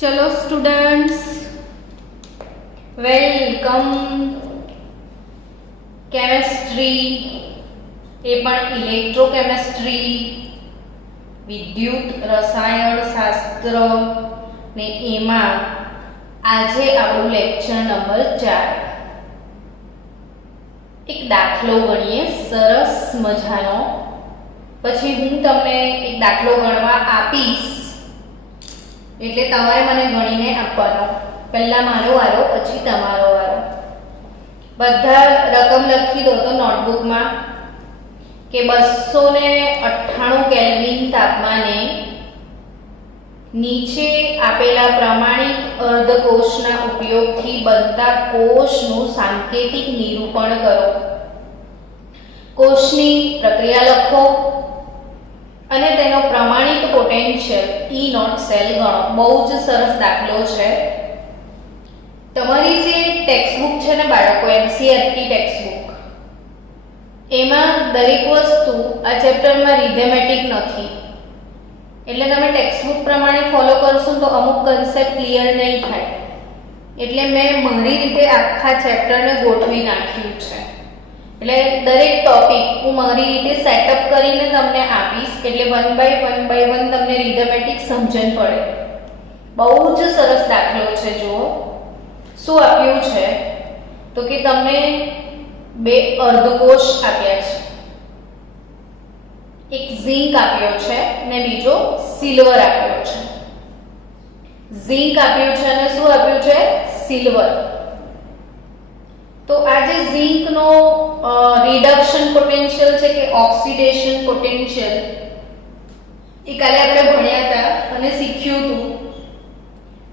चलो students, welcome. Chemistry ए पण electrochemistry, विद्युत रसायण शास्त्र ने एमा आजे आपणो लेक्चर नंबर 4। एक दाखलो गणीए सरस मजानो। પછી હું તમને એક દાખલો ગણવા આપીશ એટલે તમારે મને ગણીને આપવાનો। પહેલા મારો વારો, પછી તમારો વારો। બધા રકમ લખી દો તો નોટબુકમાં કે 298 કેલ્વિન તાપમાને નીચે આપેલા પ્રમાણિત અર્ધકોષના ઉપયોગથી બનતા કોષનું સાંકેતિક નિરૂપણ કરો। કોષની પ્રક્રિયા લખો અને તેનો પ્રમાણિત પોટેન્શિયલ E નોટ સેલ ગણો। બહુ જ સરસ દાખલો છે। તમારી જે ટેક્સ્ટબુક છે ને બાળકો, એનસીઈઆરટી ટેક્સ્ટબુક, એમાં દરેક વસ્તુ આ ચેપ્ટરમાં રિધેમેટિક નથી, એટલે તમે ટેક્સ્ટબુક પ્રમાણે ફોલો કરશો તો અમુક કન્સેપ્ટ ક્લિયર નહીં થાય। એટલે મેં મારી રીતે આખા ચેપ્ટરને ગોઠવી નાખ્યું છે। એટલે દરેક ટોપિક હું મારી રીતે સેટઅપ કરીને તમને આપીશ, એટલે 1 બાય 1 તમને રિધમેટિક સમજણ પડે। બહુ જ સરસ દાખલો છે। જુઓ શું આપ્યું છે, તો કે તમને બે અર્ધકોષ આપ્યા છે, એક ઝિંક આપ્યો છે ને બીજો સિલ્વર આપ્યો છે। ઝિંક આપ્યું છે અને શું આપ્યું છે? સિલ્વર। तो आज जिंक नो रिडक्शन पोटेंशियल છે કે ઓક્સિડેશન પોટેન્શિયલ એ કાલે આપણે ભણ્યા હતા અને શીખ્યું હતું।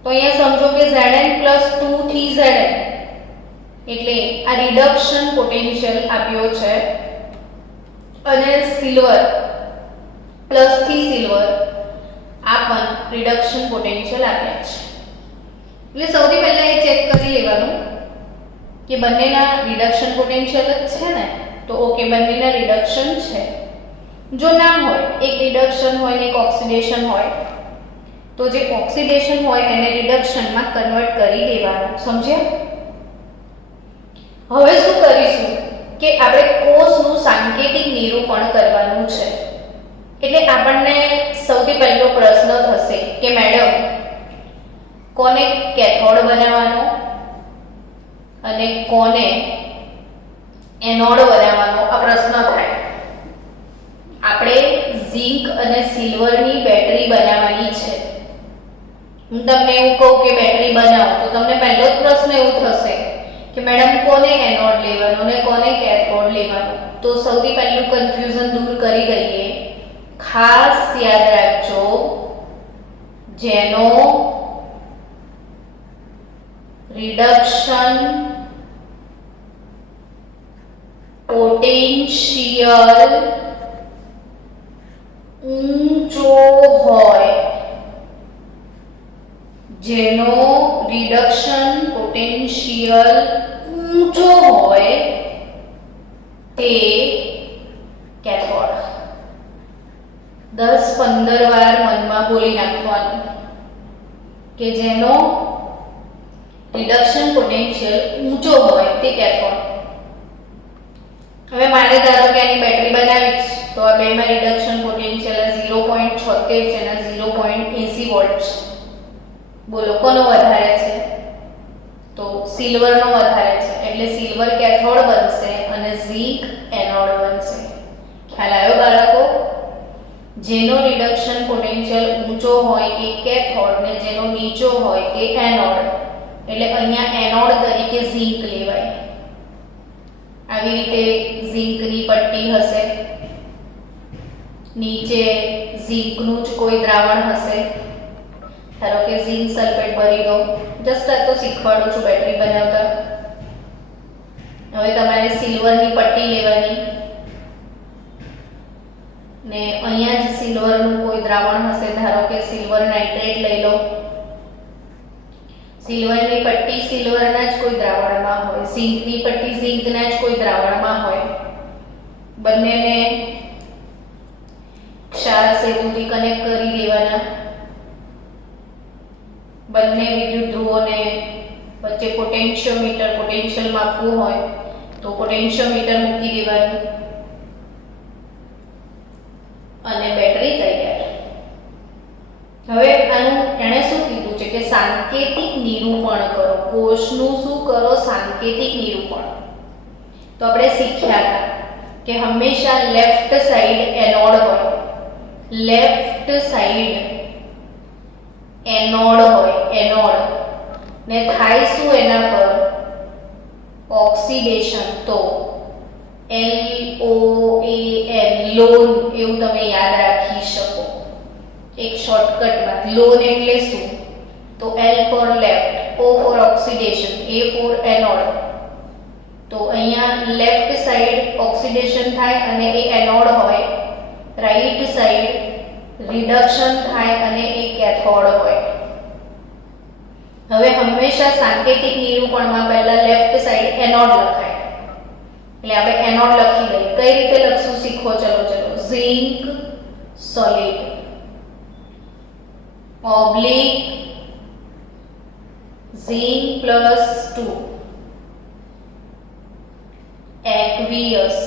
તો અહીંયા સમજો કે Zn+2 થી Zn એટલે આ રિડક્શન પોટેન્શિયલ આપ્યો છે અને સિલ્વર પ્લસ થી સિલ્વર આ પણ રિડક્શન પોટેન્શિયલ આપ્યા છે। એટલે સૌથી પહેલા એ ચેક કરી લેવાનું કે બંનેના રિડક્શન પોટેન્શિયલ જ છે ને, તો ઓકે બંનેના રિડક્શન છે। જો ના હોય, એક રિડક્શન હોય ને એક ઓક્સિડેશન હોય, તો જે ઓક્સિડેશન હોય એને રિડક્શનમાં કન્વર્ટ કરી દેવાનું। સમજ્યા? હવે શું કરીશું કે આપણે કોષનું સાંકેતિક નિરૂપણ કરવાનું છે। એટલે આપણને સૌથી પહેલો પ્રશ્ન થશે કે મેડમ કોને કેથોડ બનાવવાનો અને કોને એનોડ બનાવવાનો આ પ્રશ્ન થાય। આપણે ઝિંક અને સિલ્વરની બેટરી બનાવવાની છે। હું તમને એવું કહું કે બેટરી બનાવો તો તમને પહેલો જ પ્રશ્ન એવું થશે કે મેડમ કોને એનોડ લેવાનો અને કોને કેથોડ લેવાનો। તો સૌથી પહેલું કન્ફ્યુઝન દૂર કરી દઈએ। ખાસ યાદ રાખજો, જેનો रिडक्शन पोटेंशियल ऊंचो होय, जेनो रिडक्शन पोटेंशियल ऊंचो होय ते कैथोड। 10-15 વાર મનમાં બોલી નાખવાનું કે જેનો रिडक्शन पोटेंशियल ऊंचो होय ते कैथोड। હવે મારે ધારો કે આની બેટરી બનાવી છે તો આ બેમાં રિડક્શન પોટેન્શિયલ 0.76 છે અને 0.80 વોલ્ટ છે। બોલો કોનો વધારે છે? તો સિલ્વરનો વધારે છે, એટલે સિલ્વર કેથોડ બનશે અને ઝિંક એનોડ બનશે। ખ્યાલ આવ્યો બાળકો? જેનો રિડક્શન પોટેન્શિયલ ઊંચો હોય એ કેથોડ ને જેનો નીચો હોય એ એનોડ। એટલે અહીંયા એનોડ તરીકે ઝિંક લેવાય। આવી રીતે ઝિંકની પટ્ટી હશે, નીચે ઝિંકનું જ કોઈ દ્રાવણ હશે। ધારો કે ઝિંક સલ્ફેટ ભરી દો। જસ્ટ આ તો શીખવાડું છું બેટરી બનાવતા। હવે તમારે સિલ્વરની પટ્ટી લેવાની ને અહીંયા જ સિલ્વરનું કોઈ દ્રાવણ હશે। ધારો કે સિલ્વર નાઇટ્રેટ લઈ લો। સિલ્વરની પટ્ટી સિલ્વરના જ કોઈ દ્રાવણમાં હોય, ઝિંકની પટ્ટી ઝિંકના જ કોઈ દ્રાવણમાં હોય। બંનેને ક્ષાર સેતુથી કનેક્ટ કરી દેવાના. બંને વિદ્યુત ધ્રુવોને વચ્ચે પોટેન્શિયલ માપવું હોય તો પોટેન્શિયોમીટર મૂકી દેવાનું અને બેટરી તૈયાર. હવે આનું એણે શું કીધું છે કે સાંકેતિક નિરૂપણ કરો. કોષનું શું કરો? સાંકેતિક નિરૂપણ. તો આપણે શીખ્યા હતા કે હંમેશા લેફ્ટ સાઈડ એનોડ હોય, લેફ્ટ સાઈડ એનોડ હોય, એનોડ ને થાય શું એના પર? ઓક્સિડેશન. તો LOAN, લોન, એવું તમે યાદ રાખી શકો એક શોર્ટકટમાં. લોન એટલે શું? તો L for left, O for oxidation, A for anode. તો અહીંયા લેફ્ટ સાઈડ ઓક્સિડેશન થાય અને એ એનોડ હોય, રાઈટ સાઈડ રિડક્શન થાય અને એ કેથોડ હોય. હવે હંમેશા સાંકેતિક નિરૂપણમાં પહેલા લેફ્ટ સાઈડ એનોડ લખાય, એટલે આપણે એનોડ લખી દઈએ. કઈ રીતે લખશું શીખો. ચલો zinc solid oblique zinc +2 aqueous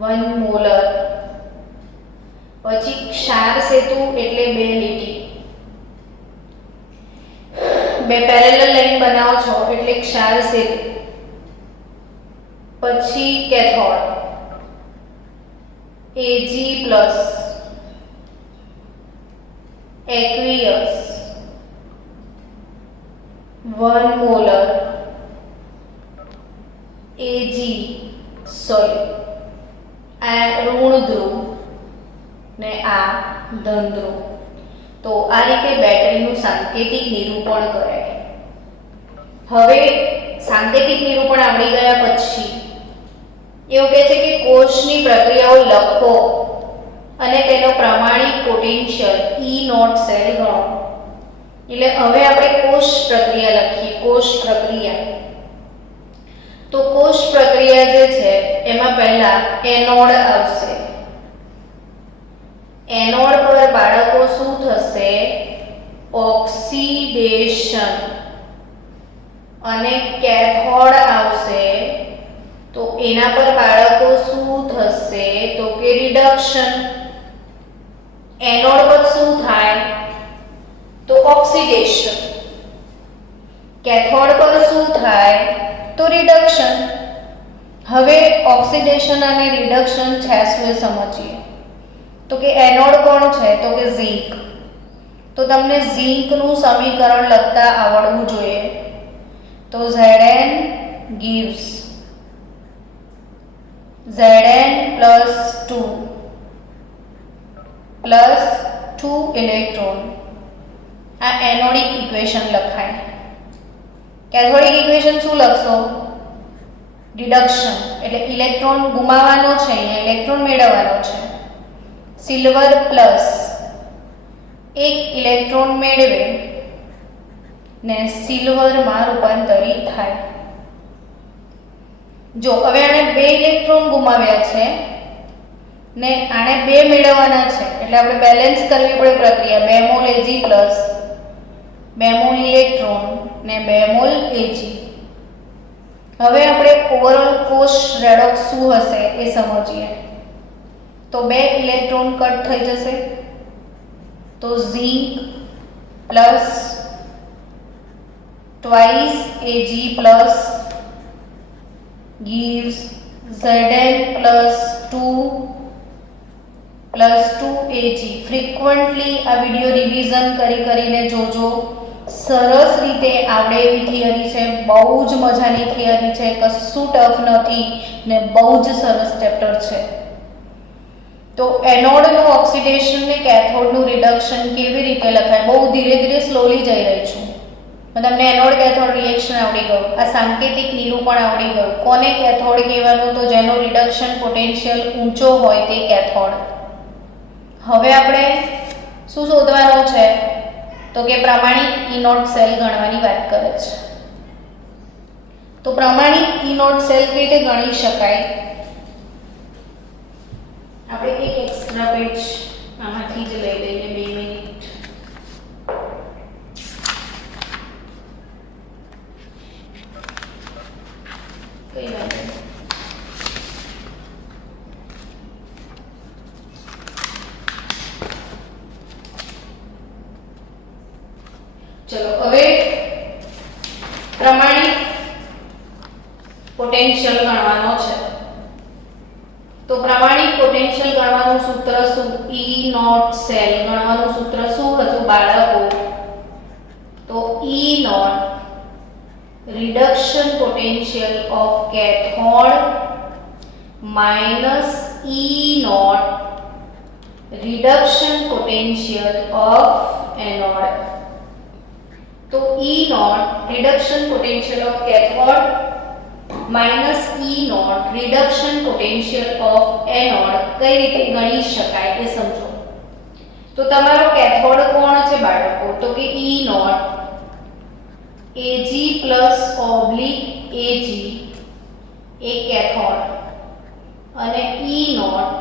1 molar. પછી ક્ષાર સેતુ એટલે 2 લીટી, 2 પેરેલલ લાઈન બનાવો છો એટલે ક્ષાર સેતુ. પછી cathode Ag+ aqueous 1 molar Ag solid. આ ઋણ ધ્રુવ ને આ ધન ધ્રુવ. તો આ રીતે બેટરીનું સાંકેતિક નિરૂપણ કરાય. હવે સાંકેતિક નિરૂપણ આવડી ગયા પછી એવું કહે છે કે કોષની પ્રક્રિયાઓ લખો અને તેનો પ્રમાણિક પોટેન્શિયલ E0 સેલ ગણો. એટલે હવે આપણે કોષ પ્રક્રિયા લખીએ. કોષ પ્રક્રિયા. તો કોષ પ્રક્રિયા જે છે એમાં પહેલા એનોડ આવશે. એનોડ પર બાળકો શું થશે? ઓક્સિડેશન. અને કેથોડ આવશે તો એના પર બાળકો શું થશે? તો કે રિડક્શન. એનોડ પર શું થાય? તો ઓક્સિડેશન. કેથોડ પર શું થાય? તો રિડક્શન. હવે ઓક્સિડેશન અને રિડક્શન છે શું એ સમજીએ. તો કે એનોડ કોણ છે? તો કે ઝિંક. તો તમને ઝિંકનું સમીકરણ લખતા આવડવું જોઈએ. તો Zn gives Zn +2 ઇલેક્ટ્રોન. આ એનોડિક ઇક્વેશન લખાય. કેથોડિક ઇક્વેશન શું લખશો? રિડક્શન. એટલે ઇલેક્ટ્રોન ગુમાવવાનો છે, અહીંયા ઇલેક્ટ્રોન મેળવવાનો છે. સિલ્વર પ્લસ 1 ઇલેક્ટ્રોન મેળવે ને સિલ્વરમાં રૂપાંતરિત થાય. જો હવે આને 2 ઇલેક્ટ્રોન ગુમાવ્યા છે ને આને 2 મેળવવાના છે, એટલે આપણે બેલેન્સ કરવી પડે પ્રક્રિયા. 2 mall Ag plus 2 mall electron ને 2 મોલ Ag. હવે આપણે ઓવરઓલ કોષ રેડોક્સ શું હશે એ સમજીએ. તો 2 ઇલેક્ટ્રોન કટ થઈ જશે. તો zinc plus twice Ag plus gives Zn +2 Ag. Frequently આ વિડિયો રિવિઝન કરીને જોજો. સરસ રીતે આવડે એવી થિયરી છે. બહુ જ મજાની થિયરી છે, કશું ટફ નથી ને બહુ જ સરસ ચેપ્ટર છે. તો એનોડનું ઓક્સિડેશન ને કેથોડનું રિડક્શન કેવી રીતે લખાય? બહુ ધીરે ધીરે સ્લોલી જઈ રહી છું. તમને એનોડ કેથોડ રિએક્શન આવડી ગયું. આ સાંકેતિક નિરૂપણ આવડી ગયું. કોને કેથોડ કહેવાનું? તો જેનો રિડક્શન પોટેન્શિયલ ઊંચો હોય તે કેથોડ. હવે આપણે શું શોધવાનું છે? તો કે પ્રમાણિક E0 સેલ ગણવાની વાત કરે છે. તો પ્રમાણિક E0 સેલ કઈ રીતે ગણી શકાય? આપણે એક એક્સ્ટ્રા પેજ આમાંથી જ લઈ લઈએ 2 મિનિટ. કઈ વાત નહીં. ચલો હવે પ્રમાણિત પોટેન્શિયલ ગણવાનો છે. તો પ્રમાણિત પોટેન્શિયલ ગણવાનું સૂત્ર શું? E નોટ સેલ ગણવાનું સૂત્ર શું હતું બાળકો? તો E naught reduction potential of cathode minus E naught reduction potential of anode. તો E naught reduction potential of cathode minus E naught reduction potential of anode કઈ રીતે ગણી શકાય એ સમજો. તો તમારો કેથોડ કોણ છે બાળકો? તો કે E naught Ag plus oblique Ag એ કેથોડ અને E naught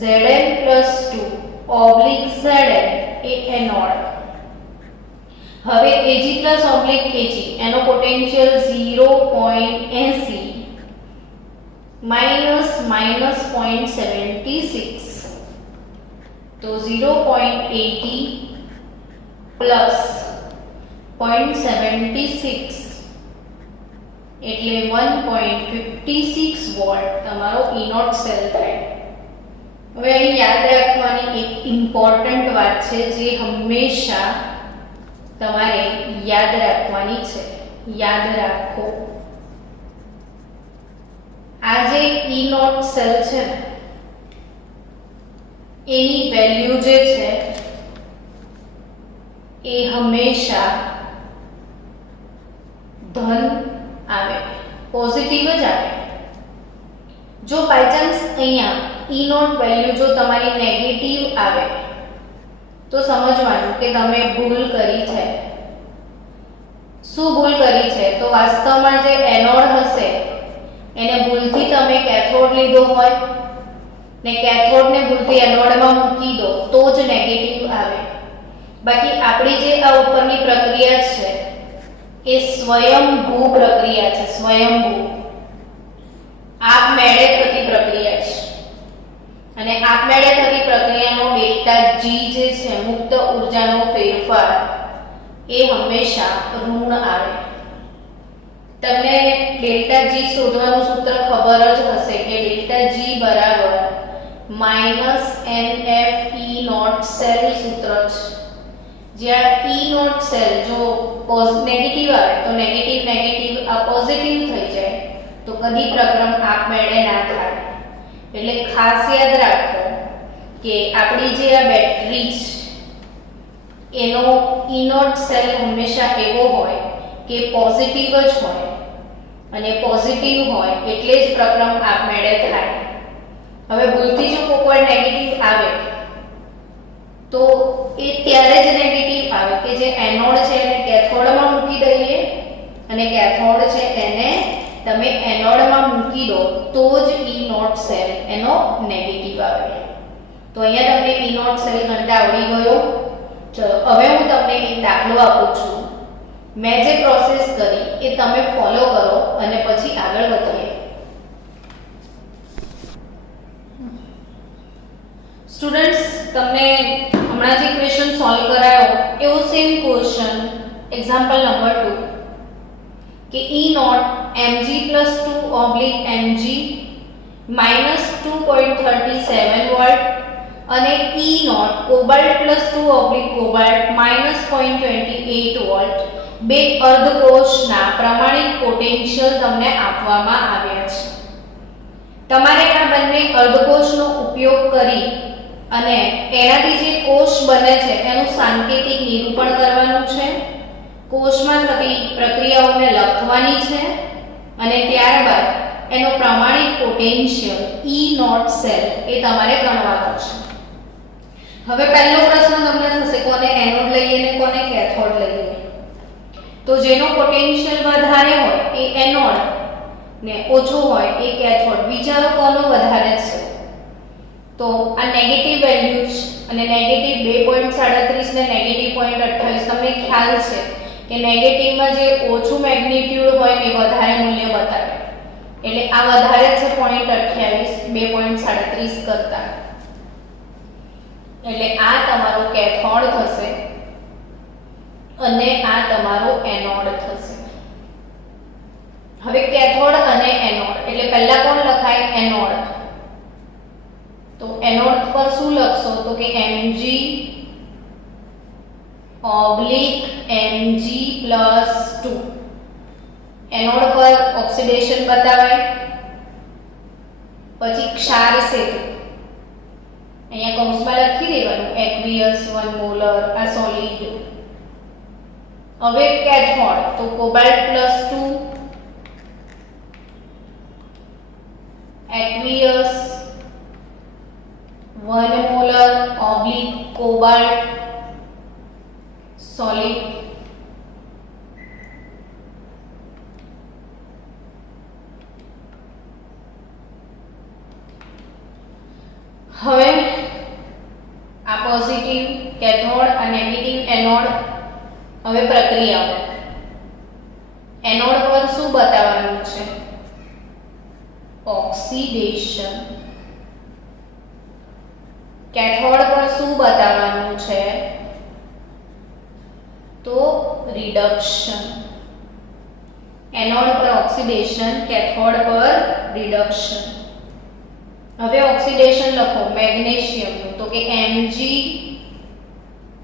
Zn plus 2 oblique Zn એ એનોડ. હવે Ag પ્લસ ઓબ્લિક Ag એનો પોટેન્શિયલ 0.80 માઇનસ 0.76. તો 0.80 પ્લસ 0.76 એટલે 1.56 વોલ્ટ તમારો E નોટ સેલ થાય. હવે અહીં યાદ રાખવાની એક ઇમ્પોર્ટન્ટ વાત છે જે હંમેશા તમારે યાદ રાખવાની છે. યાદ રાખો, આ જે E નોટ સેલ છે ને એની વેલ્યુ જે છે એ હંમેશા ધન આવે, પોઝિટિવ જ આવે. જો બાય ચાન્સ અહીંયા E નોટ વેલ્યુ જો તમારી નેગેટિવ આવે તો સમજવાનું કે તમે ભૂલ કરી છે. શું ભૂલ કરી છે? તો વાસ્તવમાં જે એનોડ હશે એને ભૂલથી તમે કેથોડ લીધો હોય ને કેથોડને ભૂલથી એનોડમાં મૂકી દો તો જ નેગેટિવ આવે. બાકી આપણી જે આ ઉપરની પ્રક્રિયા છે એ સ્વયંભૂ પ્રક્રિયા છે. સ્વયંભૂ આપમેળે થતી પ્રક્રિયા છે અને આપમેળે થતી પ્રક્રિયાનો ડેલ્ટા G જે છે મુક્ત ઉર્જાનો ફેરફાર એ હંમેશા ઋણ આવે. તમને ડેલ્ટા G શોધવાનું સૂત્ર ખબર જ હશે કે ડેલ્ટા G બરાબર minus NF E naught cell સૂત્ર છે. જ્યાં E નોટ સેલ જો નેગેટિવ આવે તો નેગેટિવ નેગેટિવ આ પોઝિટિવ થઈ જાય તો કદી પ્રક્રમ આપમેળે ના થાય. એટલે ખાસ યાદ રાખો કે આપણી જે આ બેટરી છે એનો E નોટ સેલ હંમેશા એવો હોય કે પોઝિટિવ જ હોય અને પોઝિટિવ હોય એટલે જ પ્રક્રમ આપમેળે થાય. હવે ભૂલથી જો કોઈ વાર નેગેટિવ આવે તો એ ત્યારે જ નેગેટિવ આવે કે જે એનોડ છે એને કેથોડમાં મૂકી દઈએ અને કેથોડ છે એને તમે એનોડમાં મૂકી દો તો જ E નોટ સેલ એનો નેગેટિવ આવે. તો અહીંયા તમને E નોટ સેલ ગણતા આવડી ગયો. ચલો હવે હું તમને એક દાખલો આપું છું. મેં જે પ્રોસેસ કરી એ તમે ફોલો કરો અને પછી આગળ વધીએ. સ્ટુડન્ટ્સ, તમને હમણાં જે ક્વેશ્ચન સોલ્વ કરાયો એવો સેમ ક્વેશ્ચન એક્ઝામ્પલ નંબર 2 કે E naught mg + 2 oblique mg -2.37 volt અને E naught cobalt + 2 oblique cobalt -0.28 volt બે અર્ધકોષના પ્રમાણિત પોટેન્શિયલ તમને આપવામાં આવ્યા છે. તમારે આ બંને અર્ધકોષનો ઉપયોગ કરી અને એનાથી જે કોષ બને છે એનું સાંકેતિક નિરૂપણ કરવાનું છે. કોષમાં થતી પ્રક્રિયાઓને લખવાની છે અને ત્યારબાદ એનો પ્રમાણિત પોટેન્શિયલ E નોટ સેલ એ તમારે ગણવાનો છે. હવે પહેલો પ્રશ્ન તમને થશે કોને એનોડ લઈએ ને કોને કેથોડ લઈએ. તો જેનો પોટેન્શિયલ વધારે હોય એ એનોડ ને ઓછો હોય એ કેથોડ. વિચારો કોનો વધારે છે? તો આ નેગેટિવ વેલ્યુઝ અને નેગેટિવ 2.37 ને નેગેટિવ 0.28 તમને ખ્યાલ છે કે નેગેટિવમાં જે ઓછું મેગ્નીટ્યુડ હોય એ વધારે મૂલ્ય બતાવે, એટલે આ વધારે છે 0.28 2.37 કરતા, એટલે આ તમારો કેથોડ થશે અને આ તમારો એનોડ થશે. હવે કેથોડ અને એનોડ એટલે પહેલા કોણ લખાય? એનોડ. તો એનોડ પર શું લખશો? તો કે Mg/Mg+2. એનોડ પર ઓક્સિડેશન બતાવાય, પછી ક્ષાર સેતુ અહીંયા કૌંસમાં લખી દેવાનું aqueous 1 મોલર આ સોલિડ. હવે કેથોડ તો કોબાલ્ટ+2 aqueous 1 મોલર / કોબાલ્ટ સોલિડ. હવે આ પોઝિટિવ કેથોડ આ નેગેટિવ એનોડ. હવે પ્રક્રિયાઓ. એનોડ પર શું બતાવવાનું છે? ઓક્સિડેશન. કેથોડ પર શું બતાવવાનું છે? તો રિડક્શન. એનોડ પર ઓક્સિડેશન, કેથોડ પર રિડક્શન. હવે ઓક્સિડેશન લખો મેગ્નેશિયમ નું, તો કે Mg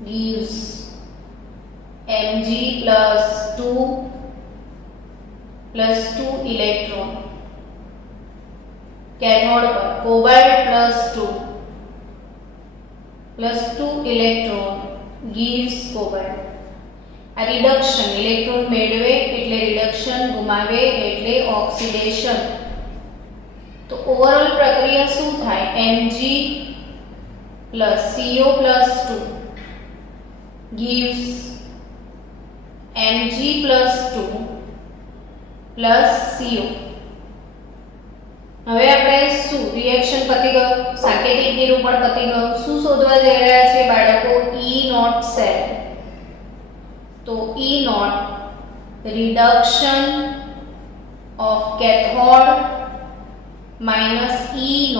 gives Mg+2 electron. Cathode પર કોબાલ્ટ+2 ઇલેક્ટ્રોન gives કોબાલ્ટ. આ રિડક્શન, ઇલેક્ટ્રોન મેળવે એટલે રિડક્શન, ગુમાવે એટલે ઓક્સિડેશન. તો ઓવરઓલ પ્રક્રિયા શું થાય? Mg+CO+2 gives Mg+2 CO. હવે આપણે શું રિએક્શન પતી ગયું, સાંકેતિક નિરૂપણ પતી ગયું. શું શોધવા જઈ રહ્યા છે બાળકો? E0 cell. તો E0 reduction of cathode minus E0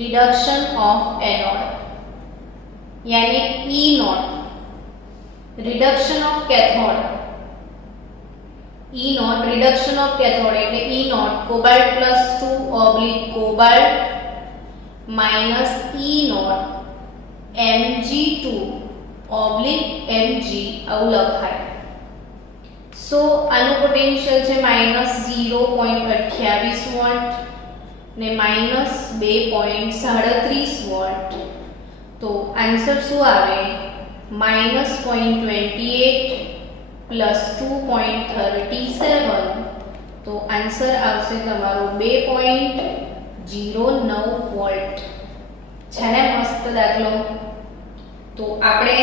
reduction of anode, यानी E0 reduction of cathode, E0 reduction of cathode એટલે E0 cobalt+2 / cobalt minus E0 Mg2 / Mg આવું લખાય. સો આનું પોટેન્શિયલ છે -0.28 વોલ્ટ ને -2.37 વોલ્ટ. તો આન્સર શું આવે? -0.28 +2.37. તો આન્સર આવશે તમારો 2.09 વોલ્ટ. છે ને મસ્ત દાખલો? તો આપણે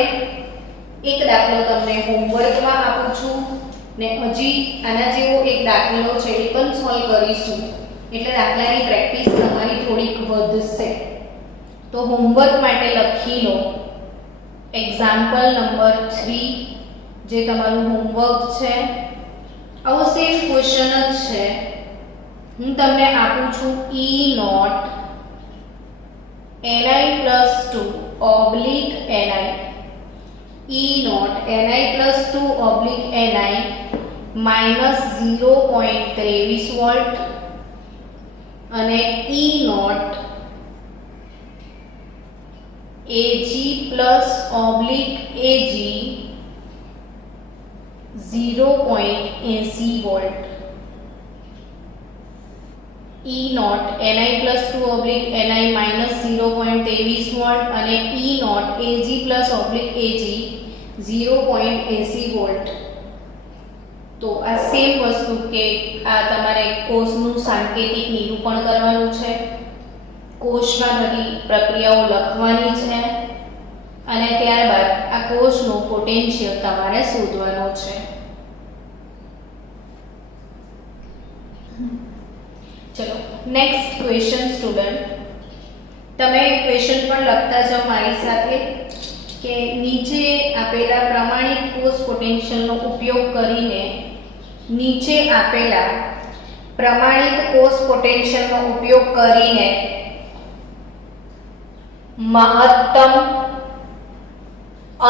એક દાખલો તમને હોમવર્કમાં આપું છું ને હજી આના જેવો એક દાખલો છે એ પણ સોલ્વ કરીશું, એટલે દાખલાની પ્રેક્ટિસ તમારી થોડીક વધશે. તો હોમવર્ક માટે લખી લો એક્ઝામ્પલ નંબર 3 જે તમારું હોમવર્ક છે. આવો સેમ ક્વેશ્ચન જ છે. હું તમને આપું છું E0 Ni+2 / Ni. E0 Ni+2 / Ni -0.23 volt અને E0 Ag+Ag 0.80 volt. E0 Ni+2 / Ni -0.23 volt અને E0 Ag+Ag 0.80 વોલ્ટ. તો આ સેમ વસ્તુ કે આ તમારે કોષનું સાંકેતિક નિરૂપણ કરવાનું છે, કોષમાં બધી પ્રક્રિયાઓ લખવાની છે અને ત્યારબાદ આ કોષનો પોટેન્શિયલ તમારે શોધવાનો છે. ચલો નેક્સ્ટ ક્વેશ્ચન સ્ટુડન્ટ, તમે ક્વેશ્ચન પણ લખતા જાઓ મારી સાથે કે નીચે આપેલા પ્રમાણિત કોષ પોટેન્શિયલનો ઉપયોગ કરીને નીચે આપેલા પ્રમાણિત કોષ પોટેન્શિયલનો ઉપયોગ કરીને મહત્તમ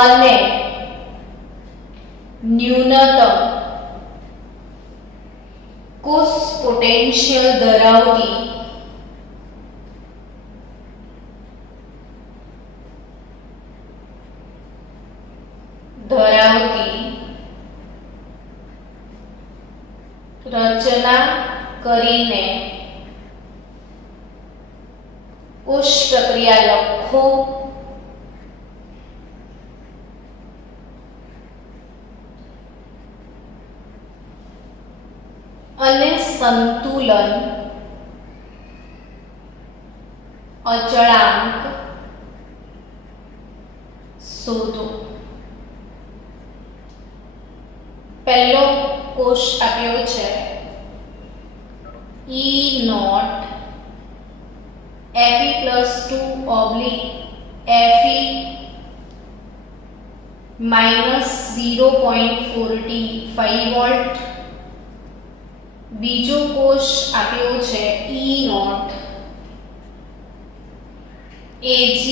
અને ન્યૂનતમ કોષ પોટેન્શિયલ ધરાવતી રચના કરીને કોષ પ્રક્રિયા લખો અને સંતુલન અચળાંક શોધો. પહેલો કોષ આપ્યો છે E not Fe+2 Fe -0.45 volt. બીજો કોષ આપ્યો છે E નોટ Ag+Ag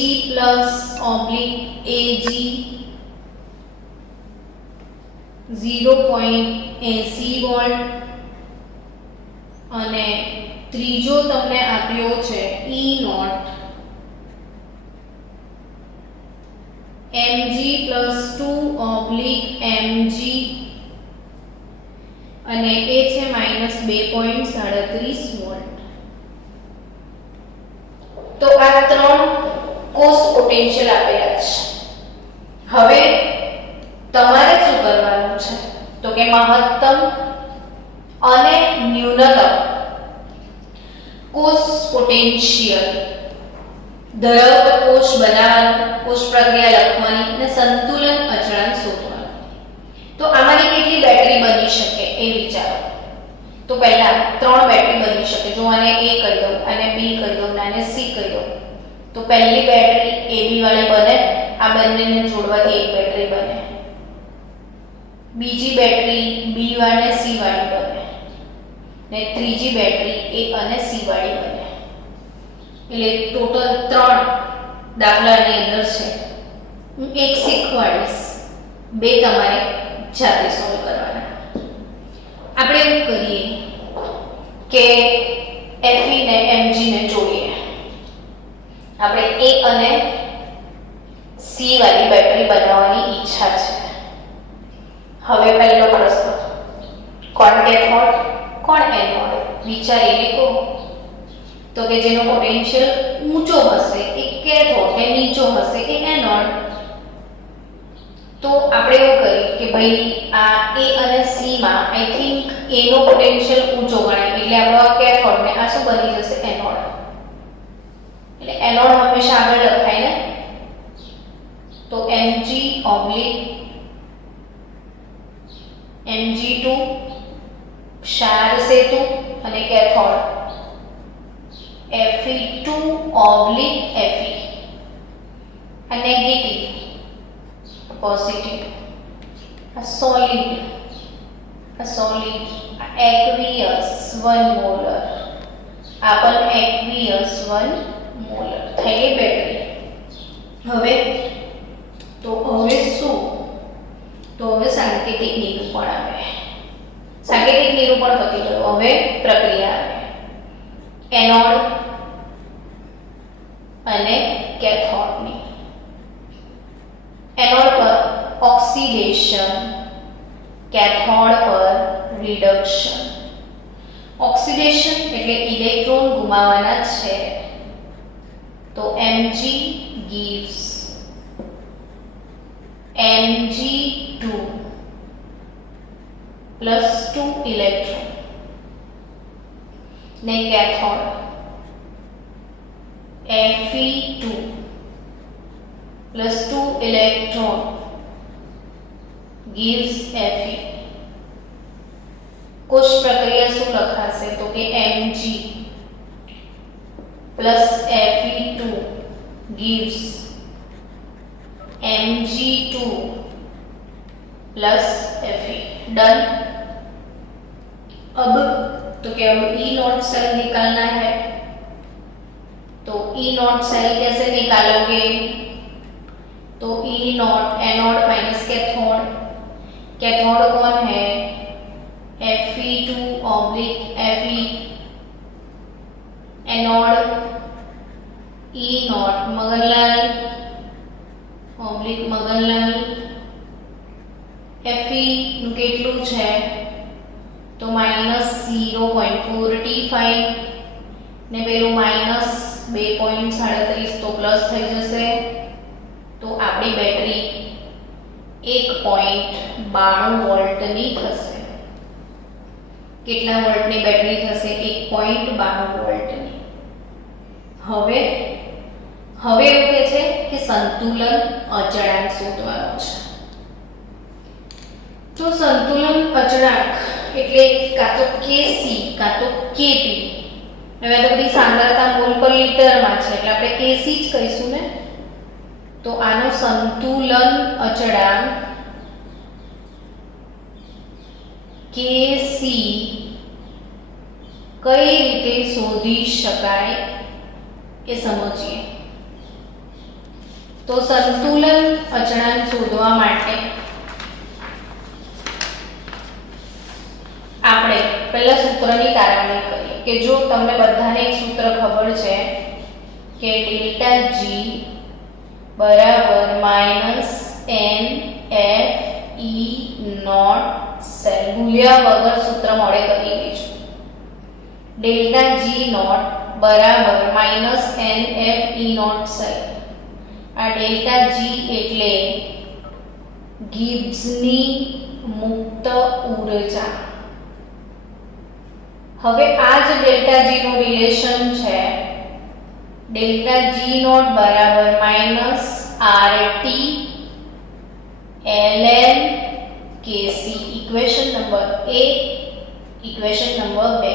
0.80 વોલ્ટ અને ત્રીજો તમને આપ્યો છે E નોટ Mg+2 અને એ છે -2.37 વોલ્ટ. તો આ ત્રણ કોષ પોટેન્શિયલ આપેલા છે. હવે તમારે શું કરવાનું છે તો કે મહત્તમ અને ન્યૂનતમ કોષ પોટેન્શિયલ ધરાવતો કોષ બનાવવાનો, કોષ પ્રક્રિયા લખવાની અને સંતુલન અચળાંક શોધવાનું. તો આમાંની કેટલી બેટરી બની શકે એ વિચારો. તો પહેલા 3 બેટરી બની શકે. જો આને A કહી દઉં, આને B કહી દઉં, આને C કહી દઉં, તો પહેલી બેટરી AB વાળી બને, આ બંનેને જોડવાથી એક બેટરી બને. બીજી બેટરી B અને C વાળી બને ને ત્રીજી બેટરી A અને C વાળી બને. એટલે ટોટલ 3 દાખલાની અંદર છે. હું એક શીખવાડીશ, 2 તમારે જાતે સોલ્વ કરવાના. આપણે એવું કરીએ કે Fe ને Mg ને જોડીએ. આપણે A અને C વાળી બેટરી બનાવવાની ઈચ્છા છે. હવે પહેલો પ્રશ્ન, કોણ કેથોડ કોણ એનોડ વિચારીને કહો. તો કે જેનો પોટેન્શિયલ ઊંચો હશે એ કેથોડ ને નીચો હશે એ એનોડ. તો આપણે એવું કરીએ કે ભાઈ આ A અને C માં આઈ થિંક A નો પોટેન્શિયલ ઊંચો ગણાય એટલે આપણો કેથોડ ને આ શું બની જશે એનોડ. એટલે એનોડ હંમેશા આગળ લખાય ને. તો Mg2 ક્ષાર સેતુ અને કેથોડ Fe2 Fe. આ નેગેટિવ, પોઝિટિવ, આ સોલિડ, aqueous 1 મોલર, આ પણ aqueous 1 મોલર થઈ ગઈ બેટરી. હવે શું? તો હવે સાંકેતિક નિરૂપણ આવે. સાંકેતિક નિરૂપણ પતી ગયું. હવે પ્રક્રિયા આવે. એનોડ અને કેથોડની. એનોડ પર ઓક્સિડેશન, કેથોડ પર રિડક્શન. ઓક્સિડેશન એટલે ઇલેક્ટ્રોન ગુમાવવાના છે. તો Mg gives Mg2 +2 ઇલેક્ટ્રોન ને cathode Fe2 +2 electron gives Fe. કોષ પ્રક્રિયા શું લખાશે તો કે Mg plus Fe2 gives Mg2 plus Fe. Done. अब तो क्या, अब E नॉट सेल निकालना है, तो E नॉट सेल कैसे निकालोगे? तो E not anode minus cathode, cathode कौन है? Fe2 oblique Fe, anode E not Maganlal oblique Maganlal, Fe નું કેટલું છે? તો -0.45 ને પેલું -2.37 તો પ્લસ થઈ જશે, તો આપણી બેટરી 1.92 વોલ્ટની થશે। કેટલા વોલ્ટની બેટરી થશે? 1.92 વોલ્ટની। હવે એવું કહે છે કે સંતુલન અચળાંક શોધવાનો છે। તો સંતુલન અચળાંક એટલે કાં તો Kc કાં તો Kp। હવે તો બધી સાંદ્રતા મોલ પર લીટરમાં છે એટલે આપણે Kc જ કહીશું ને। તો આનો સંતુલન અચળાંક Kc કઈ રીતે શોધી શકાય એ સમજીએ। તો સંતુલન અચળાંક શોધવા માટે આપણે પહેલા સૂત્રની તારવણી કરીએ કે જો તમને બધાને એક સૂત્ર ખબર છે કે ડેલ્ટા G બરાબર -NFE નોટ સેલ, ભૂલ્યા વગર સૂત્ર મોડે કરી લેજો। ડેલ્ટા G નોટ બરાબર -NFE નોટ સેલ, આ ડેલ્ટા G એટલે ગિબ્સની મુક્ત ઉર્જા। હવે આ જ ડેલ્ટા G નું રિલેશન છે, ડેલ્ટા G નોટ બરાબર -RT ln Kc, equation number 1, equation number 2।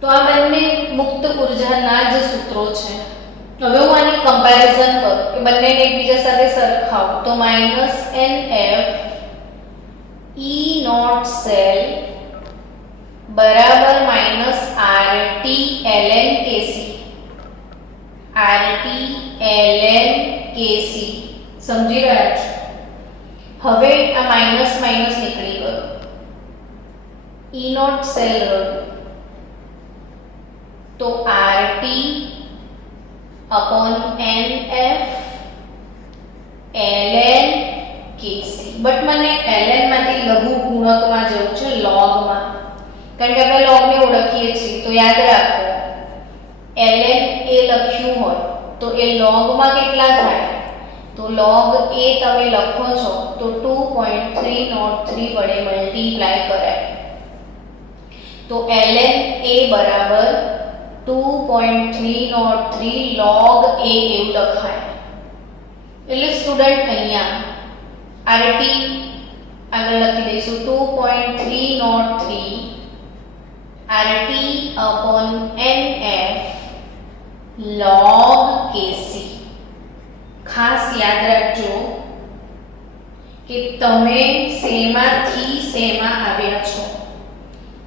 તો આ બંને મુક્ત ઉર્જાના જ સૂત્રો છે। હવે હું આની કમ્પેરિઝન કરું કે બંનેને એકબીજા સાથે સરખાવું તો -NF E નોટ સેલ બરાબર -RT ln Kc, RT ln Kc, સમજી રહ્યા છો? હવે આ માઈનસ માઈનસ નીકળી ગયો, E નોટ સેલ રહ્યો, તો RT upon NF ln Kc। But મને ln માંથી લઘુ ગુણકમાં જવું છે, લોગમાં, કારણ કે આપણે લોગ ને ઓળખીએ છીએ। તો યાદ રાખો ln એ લખ્યું હોય તો એ લોગમાં કેટલા થાય? તો log a તમે લખો છો તો 2.303 વડે મલ્ટીપ્લાય કરાય, તો ln a બરાબર 2.303 log a એવું લખાય। એટલે સ્ટુડન્ટ અહીંયા RT આગળ લખી દઈશું 2.303 RT upon NF log Kc। ખાસ યાદ રાખજો કે તમે શેમાંથી શેમાં આવ્યા છો,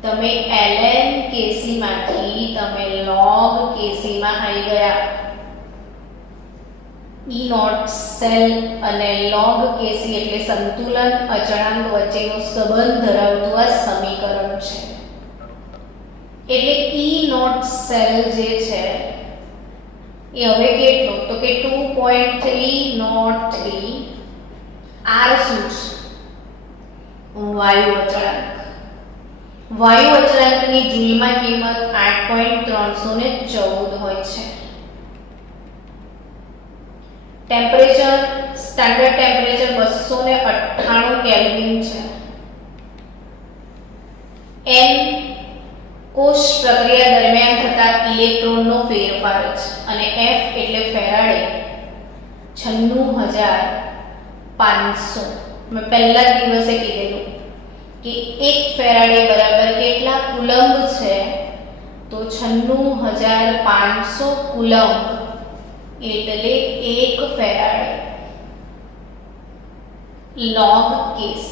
તમે ln Kc માંથી તમે log Kc માં આવી ગયા। E નોટ સેલ અને log Kc એટલે સંતુલન અચળાંક વચ્ચેનો સંબંધ ધરાવતું આ સમીકરણ છે। એટલે E નોટ સેલ જે છે એ હવે કેટલો? તો કે 2.303 R શું છે? વાયુ અચળાંક। વાયુ અચળાંકની જૂલમાં કિંમત 8.314 હોય છે। ટેમ્પરેચર, સ્ટાન્ડર્ડ ટેમ્પરેચર 298 કેલ્વિન છે। n કોષ પ્રક્રિયા દરમિયાન થતા ઇલેક્ટ્રોનનો ફેરફાર છે, અને F એટલે ફેરાડે 96500। મેં પહેલા દિવસે કીધેલું કે 1 ફેરાડે બરાબર કેટલા કુલમ્બ છે? તો 96,500 કુલમ એટલે 1 ફેરાડે log kc.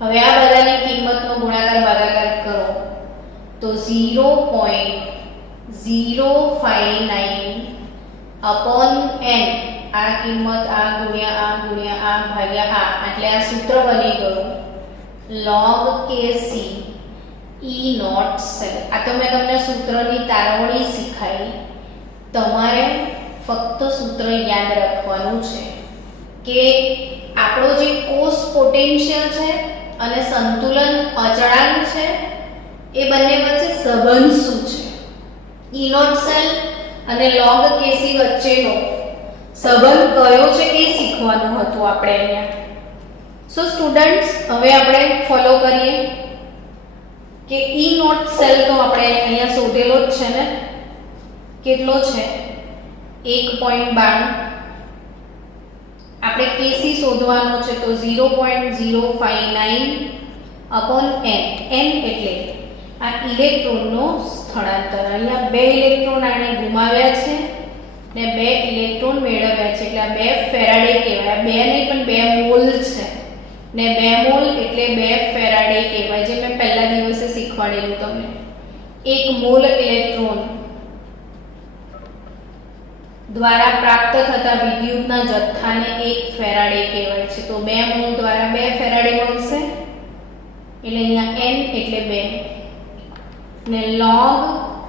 હવે આ બધાની કિંમતનો ગુણાકાર ભાગાકાર કરો તો 0.059 upon n, આ કિંમત આ ગુણ્યા આ ભાગ્યા આ, એટલે આ સૂત્ર બની ગયું log kc E naught cell. આ તો મેં તમને સૂત્રની તારવણી શીખાઈ, તમારે ફક્ત સૂત્ર યાદ રાખવાનું છે કે આપણો જે કોષ પોટેન્શિયલ છે અને સંતુલન અચળાંક છે એ બંને વચ્ચે સંબંધ શું છે. E નોટ સેલ અને log kc વચ્ચેનો સંબંધ કયો છે એ શીખવાનું હતું આપણે અહીંયા. સો સ્ટુડન્ટ્સ, હવે આપણે ફોલો કરીએ કે E નોટ સેલ તો આપણે અહીંયા શોધેલો જ છે ને, કેટલો છે 1.92. આપણે kc શોધવાનો છે તો 0.059 upon n. n એટલે આ ઇલેક્ટ્રોનનો સ્થળાંતર. અહીંયા 2 ઇલેક્ટ્રોન આને ગુમાવ્યા છે ને 2 ઇલેક્ટ્રોન મેળવ્યા છે, એટલે આ 2 ફેરાડે કહેવાય. 2 નહીં પણ 2 મોલ છે ને 2 મોલ એટલે 2 ફેરાડે કહેવાય, જે મેં પહેલા દિવસે શીખવાડેલું તમને. 1 મોલ ઇલેક્ટ્રોન દ્વારા પ્રાપ્ત થતા વિદ્યુતના જથ્થાને 1 ફેરાડે કહેવાય છે. તો 2 મોલ દ્વારા 2 ફેરાડે મળશે, એટલે અહીંયા n એટલે 2 ને log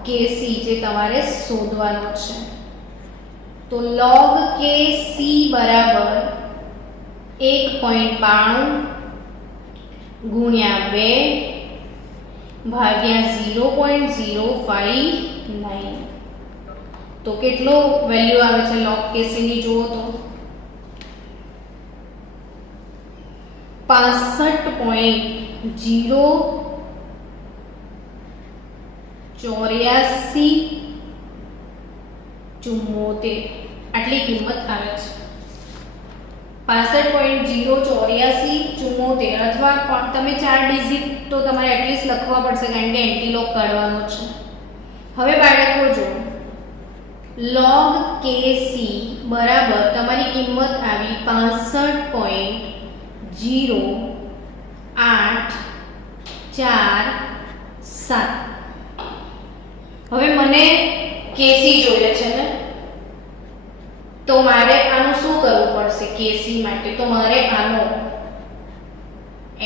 kc જે તમારે શોધવાનો છે. તો log kc બરાબર 1.92 ગુણ્યા 2 ભાગ્યા 0.059. તો કેટલો વેલ્યુ આવે છે log kc ની જુઓ તો 65.084 આટલી કિંમત આવે છે. 65.084 અથવા તમે 4 ડિજિટ તો તમારે એટલીસ્ટ લખવા પડશે, કારણ કે એન્ટીલોગ કાઢવાનો છે. હવે બાળકો જો log kc બરાબર તમારી કિંમત આવી 65.0847. હવે મને kc જોઈએ છે ને, તો મારે આનું શું કરવું પડશે kc માટે? તો મારે આનો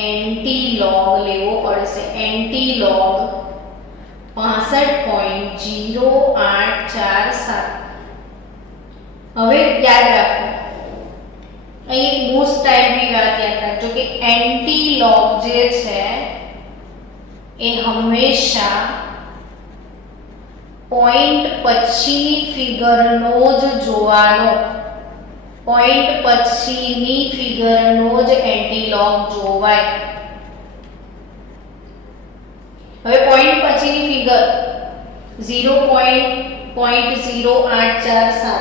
એન્ટીલોગ લેવો પડશે. એન્ટીલોગ 65.0847. હવે યાદ રાખો, અહીં એક મોસ્ટ ટાઈપની વાત યાદ રાખજો કે એન્ટીલોગ જે છે એ હંમેશા પોઈન્ટ પછીની ફિગરનો જ જોવાનો. પોઈન્ટ પછીની ફિગરનો જ એન્ટીલોગ જોવાય. હવે પોઈન્ટ પછીની ફિગર 0.0847.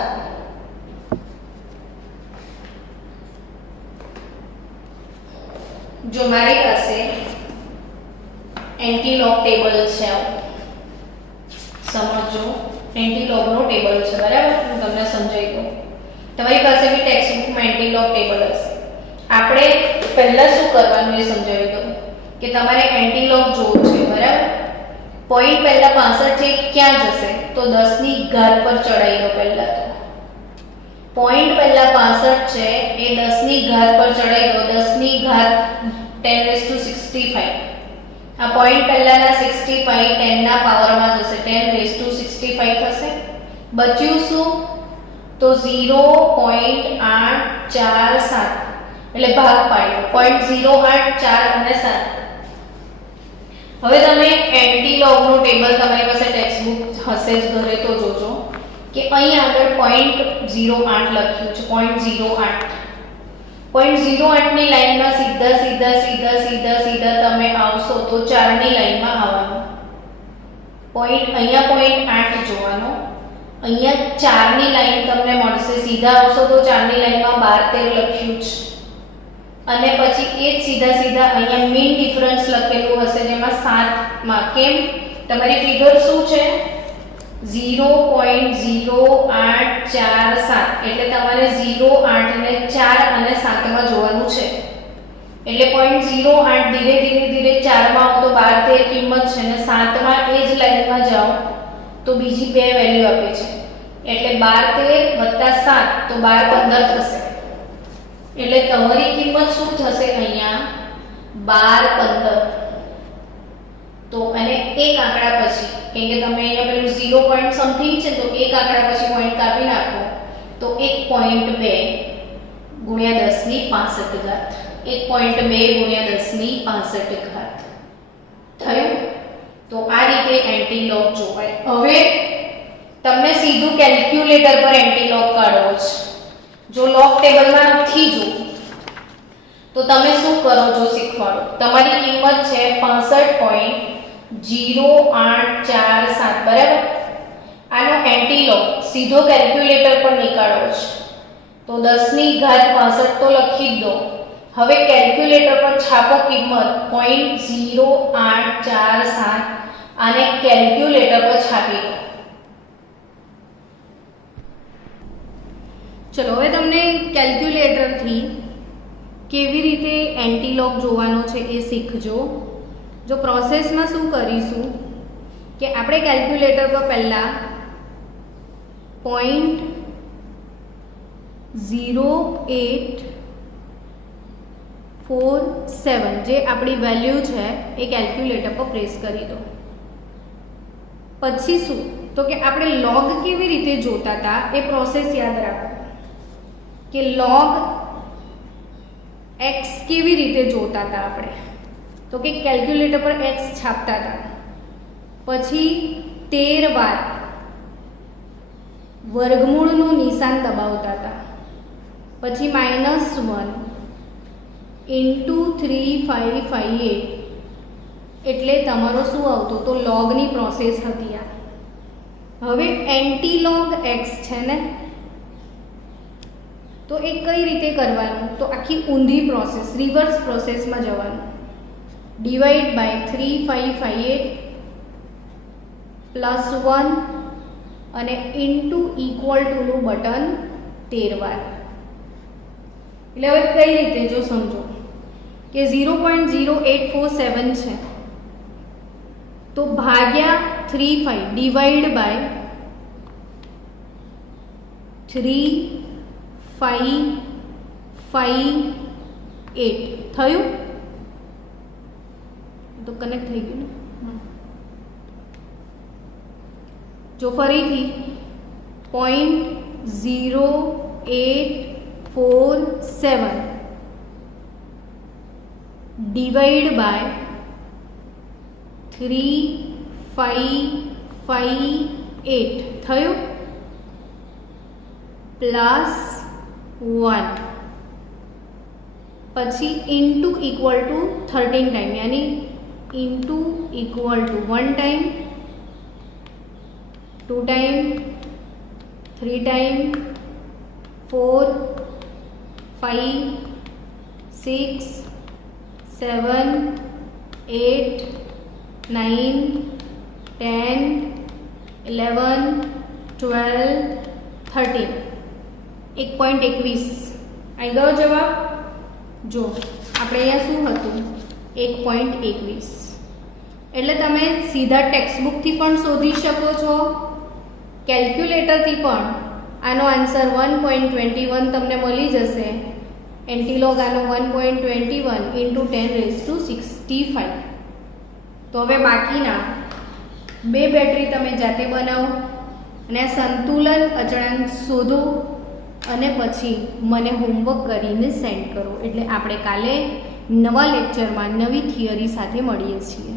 જો મારી પાસે એન્ટીલોગ ટેબલ છે, સમજો એન્ટીલોગનો ટેબલ છે, બરાબર? હું તમને સમજાવી દઉં. તમારી પાસે બી ટેક્સ્ટ બુકમાં એન્ટીલોગ ટેબલ હશે. આપણે પહેલા શું કરવાનું એ સમજાવી દઉં કે તમારે એન્ટીલોગ જોવું છે, બરાબર? પોઈન્ટ પહેલા 65 છે, ક્યાં જશે? તો 10 ની ઘાત પર ચડાવી દો. પહેલા તો પોઈન્ટ પહેલા 65 છે એ 10 ની ઘાત પર ચડાવી દો. 10 ની ઘાત 10⁻65. આ પોઈન્ટ પહેલાના 65 10 ના પાવરમાં જશે, 10⁻65 થશે. બચ્યું શું? તો 0.847 એટલે ભાગ પાડ્યો. 0.084 અને 7. હવે તમે એન્ટીલોગનું ટેબલ તમારી પાસે ટેક્સ્ટ બુક હશે જ ઘરે, તો જોજો કે અહીં આગળ 0.08 લખ્યું છે. 0.08 ની લાઈનમાં સીધા તમે આવશો તો 4 ની લાઈનમાં આવવાનું. અહીંયા 0.8 જોવાનો, અહીંયા 4 ની લાઈન તમને મળશે. સીધા આવશો તો 4 ની લાઈનમાં 12 13 લખ્યું છે, અને પછી એ જ સીધા અહીંયા મીન ડિફરન્સ લખેલું હશે, જેમાં 7 માં. કેમ? તમારી ફિગર શું છે 0.0847 એટલે તમારે 0, 8 ને 4 અને 7 માં જોવાનું છે એટલે 0.08 ધીરે ધીરે 4 માં આવો તો 12 13 કિંમત છે ને 7 માં એ જ લાઈનમાં જાઓ તો બીજી બે વેલ્યુ આપે છે એટલે 12 13 + 7 તો 12 15 થશે એટલે તમારી કિંમત શું થશે અહીંયા 12 15 તો અને એક આંકડા પછી કેમ કે તમે અહીંયા પેલું 0 પોઈન્ટ સમથિંગ છે તો એક આંકડા પછી પોઈન્ટ કાપી નાખો તો 1.2 ગુણ્યા 10 ની 65 ઘાત 1.2 ગુણ્યા 10 ની 65 ઘાત થયું તો આ રીતે એન્ટીલોગ જોવાય હવે તમને સીધું કેલ્ક્યુલેટર પર એન્ટીલોગ કાઢવો છે જો લોગ ટેબલમાં નથી જો તો તમે શું કરો જો શીખવાડો તમારી કિંમત છે 65.0847 બરાબર આનો એન્ટીલોગ સીધો કેલ્ક્યુલેટર પર નીકાળવો છે તો 10 ની ઘાત 65 તો લખી જ દો હવે કેલ્ક્યુલેટર પર છાપો કિંમત 0.0847 આને કેલ્ક્યુલેટર પર છાપી દો ચલો હવે તમને કેલ્ક્યુલેટરથી કેવી રીતે એન્ટીલોગ જોવાનો છે એ શીખજો જો પ્રોસેસમાં શું કરીશું કે આપણે કેલ્ક્યુલેટર પર પહેલા 0.0847 જે આપણી વેલ્યુ છે એ કેલ્ક્યુલેટર પર પ્રેસ કરી દો પછી શું તો કે આપણે લોગ કેવી રીતે જોતા હતા એ પ્રોસેસ યાદ રાખો કે log x કેવી રીતે જોતા હતા આપણે તો કે કેલ્ક્યુલેટર પર x છાપતા હતા પછી 13 વાર વર્ગમૂળનું નિશાન દબાવતા હતા પછી -1 * 3558 એટલે તમારો શું આવતો તો લોગની પ્રોસેસ હતી આ હવે એન્ટીલોગ x છે ને તો એ કઈ રીતે કરવાનું તો આખી ઊંધી પ્રોસેસ રિવર્સ પ્રોસેસમાં જવાનું ડિવાઈડ બાય 3558 + 1 અને ઇન્ટુ ઇક્વલ ટુનું બટન 13 વાર એટલે હવે કઈ રીતે જો સમજો કે 0.0847 છે તો ભાગ્યા 35 ડિવાઈડ બાય 3558 થયું તો કનેક્ટ થઈ ગયું ને જો ફરીથી 0.0847 ડિવાઈડ બાય 3558 થયું +1 પછી ઇન્ટુ ઇક્વલ ટુ 13 ટાઈમ યાની into equal to 1 time 2 time 3 time 4 5 6 7 8 9 10 11 12 13 1.21 આવી ગયો જવાબ જો આપણે અહીંયા શું હતું 1.21 એટલે તમે સીધા ટેક્સ્ટબુકથી પણ શોધી શકો છો કેલ્ક્યુલેટરથી પણ આનો આન્સર 1.21 તમને મળી જશે એન્ટીલોગ આનો 1.21 × 10⁻65 તો હવે બાકીના બે બેટરી તમે જાતે બનાવો અને આ સંતુલન અચળાંક શોધો અને પછી મને હોમવર્ક કરીને સેન્ડ કરો એટલે આપણે કાલે નવા લેક્ચરમાં નવી થિયરી સાથે મળીએ છીએ.